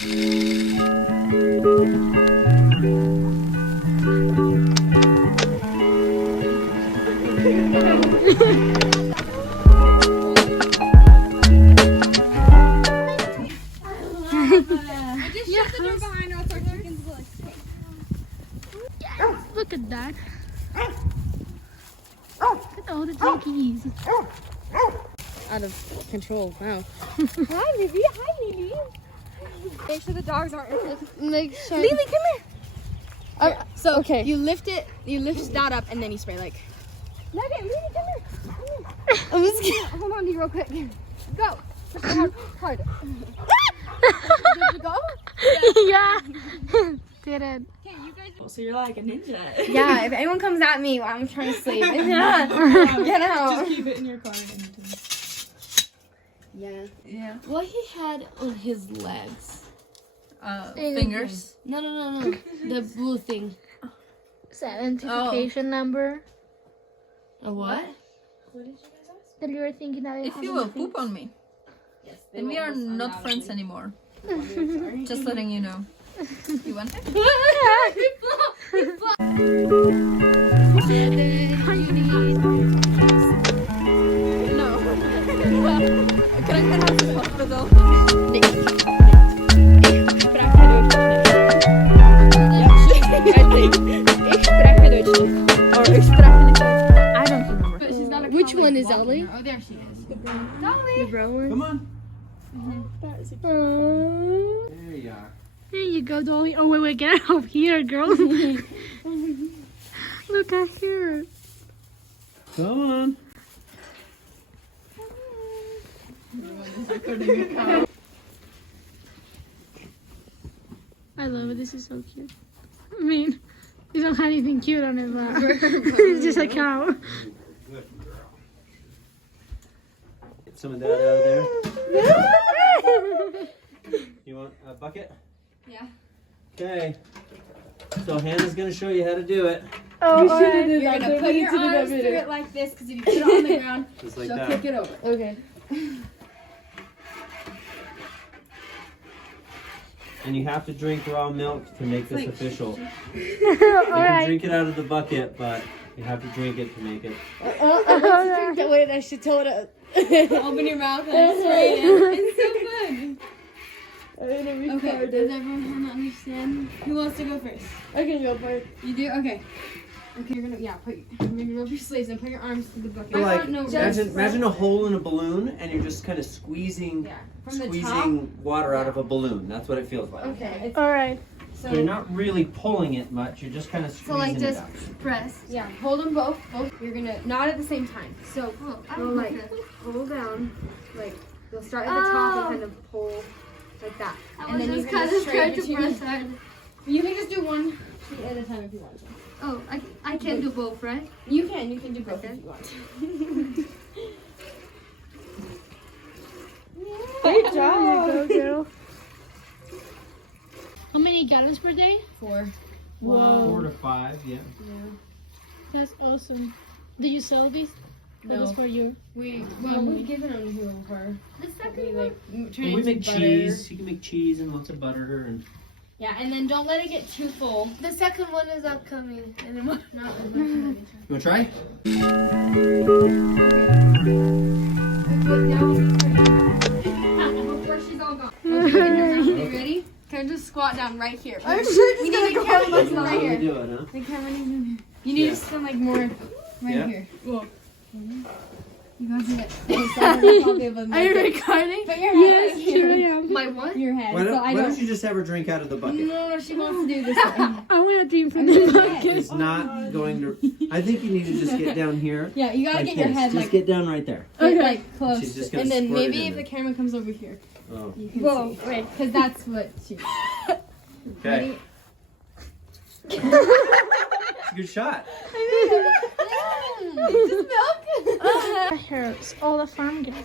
Look at that. Look at all the turkeys. Out of control. Wow. Hi, Lily. Hi, Lily. Make sure the dogs aren't. Make sure. Lily, come here. So Okay. you lift that up, and then you spray like. Look at Lily, come here. I'm just kidding. Hold on to you real quick. Go. Hard. Hard. Did you go? Yeah. Did it. Okay, you guys. So you're like a ninja. Yeah, if anyone comes at me while I'm trying to sleep, get out. Just keep it in your car. Yeah. Yeah. What he had on his legs? Fingers. No. The blue thing. It's an identification number A what? that you were thinking that it If has you on will the face. poop on me, then we are not friends anymore. Just letting you know. You want it? No. Can I get out of the hospital? I don't remember. But she's not a Which collie one is walking Ellie? her. Oh, there she is. The brown one. Come on. Aww. There you are. There you go, Dolly. Oh, wait, get out of here, girl. Look at here. Come on. I love it. This is so cute. I mean, you don't have anything cute on it, but it's just a cow. Good girl. Get some of that out of there. You want a bucket? Yeah. Okay. So Hannah's gonna show you how to do it. Oh, You're gonna put your arms through it like this, because if you put it on the ground, Just like she'll that. kick it over. Okay. And you have to drink raw milk to make this official. You all can right. drink it out of the bucket, but you have to drink it to make it. Wait, I should tell it. Open your mouth and spray it. It's so fun. Okay, does everyone understand? Who wants to go first? I can go for it. You do? Okay. Okay, you're gonna, maybe rub your sleeves and put your arms to the bucket. So like, No, imagine a hole in a balloon, and you're just kind of squeezing from the top. squeezing water out of a balloon. That's what it feels like. Okay. All right. So you're not really pulling it much. You're just kind of squeezing like it just out. press. Yeah, hold them both. You're gonna, not at the same time. So, go like, pull down. Like, you'll start at the top and kind of pull like that. And then you can just straight between. hard. You can just do one sheet at a time if you want to. Oh, I can do both, right? You can do both if you want to. Great job. There you go, girl. How many gallons per day? 4. Wow. 4 to 5, yeah. That's awesome. Do you sell these? Or No. just for you? We've given them to her. The second We one. like turn it We into make butter. cheese. You can make cheese and lots of butter and. Yeah, and then don't let it get too full. The second one is not coming anymore. Not as much as anytime. You wanna try? Before she's all gone. Okay, you ready? Can I just squat down right here? I'm sure We need the camera That's right how we here. do it, huh? The camera needs in here. You need Yeah. to stand like more right Yeah. here. Whoa. You gotta do it. I'll be able to Are make you it. recording? Put your head Yes, right sure I here. am. My what? Your head. Why so I don't don't. you just have her drink out of the bucket? No, she wants to do this one. I want a dream from the bucket. It's not going to. I think you need to just get down here. Yeah, you gotta Like get your this. head Just like, get down right there. like close. She's just gonna And then squirt it maybe in if the there. camera comes over here, Oh. you can Whoa, see. wait. Because that's what she. Okay. It's a good shot. That hurts. All the farm girls.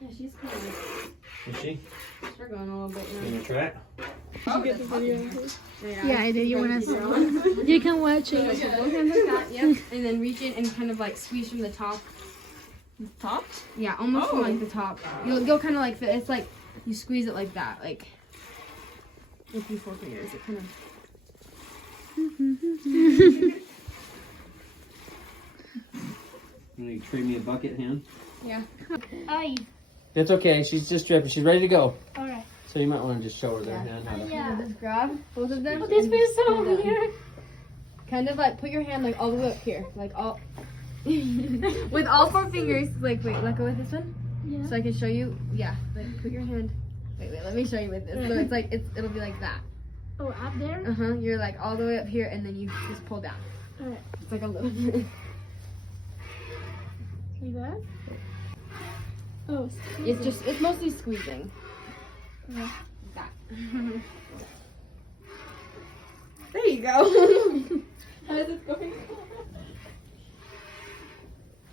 Yeah, she's kind of Is she? struggling a little bit You now. gonna try it? Yeah, I did. You want to see? You can watch So it. both hands like that, yep. And then reach in and kind of like squeeze from the top. Top? Yeah, almost from like the top. You'll kind of like fit. It's like you squeeze it like that, like with your 4 fingers. It kind of. You want to trade me a bucket, hand? Yeah. Aye. It's okay. She's just dripping. She's ready to go. All right. So you might want to just show her there, hand. How to... Yeah. Just grab both of them. This feels so weird. Kind of like put your hand like all the way up here, like all with all 4 fingers. Like wait, let go with this one, Yeah. so I can show you. Yeah, like put your hand. Wait, let me show you with this. So it's like it'll be like that. Oh, up there? You're like all the way up here, and then you just pull down. Alright. It's like a little bit. Like that? Oh, It's mostly squeezing. okay. That. There you go. How is it going?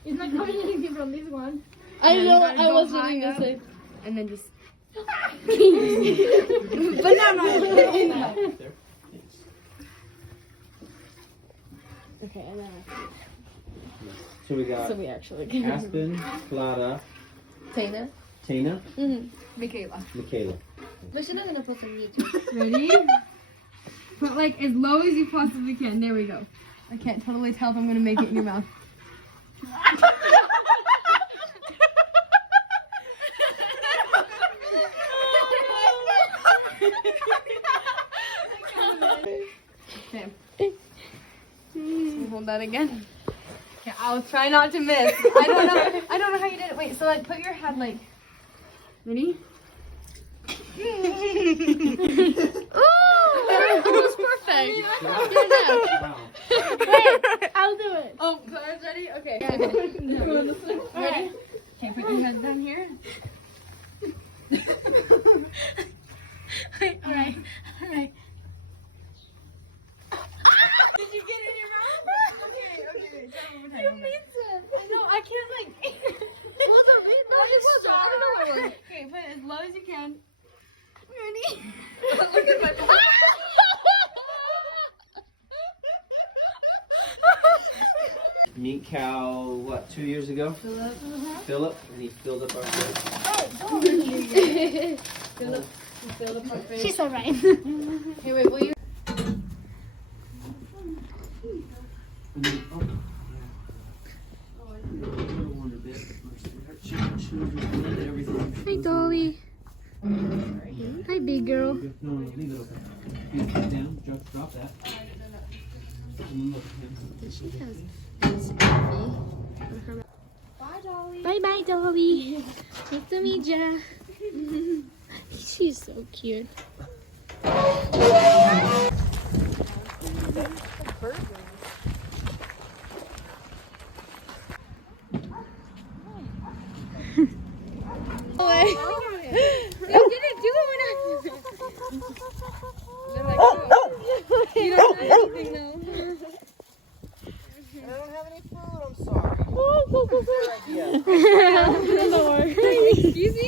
It's not coming anything from this one. I Yeah, know. you gotta I go was high doing up. this way. And then just. There. Thanks. Okay, and then. So we got So we actually can. Aspen, Clara, Taylor. Tana, Michaela. Michaela. But she doesn't put some meat. Ready? Put like as low as you possibly can. There we go. I can't totally tell if I'm gonna make it in your mouth. Okay. Hold that again. Okay, I'll try not to miss. I don't know how you did it. Wait, so like put your head like. Ready? Almost perfect. Wow. Wait, I'll do it. Oh, Clara's ready? Okay. Ready? Okay, put your head down here. Alright, alright. Did you get it in your mouth? Okay. Try one more time. You mean it. I know, I can't like. It wasn't me. No, it wasn't. I don't know what it was. Okay, put it as low as you can. Ready? Look at my mouth. Meat cow, what, 2 years ago? Philip, and he filled up our fridge. Fill up our face. She's alright. Hey, wait, will you? And then, oh, yeah. Little one a bit. Everything. Hi, Dolly. Hi, big girl. No, leave it open. You put it down, drop that. And look at him. Bye, bye, Dolly. Nice to meet ya. She's so cute. I don't have any food, I'm sorry. Excuse me?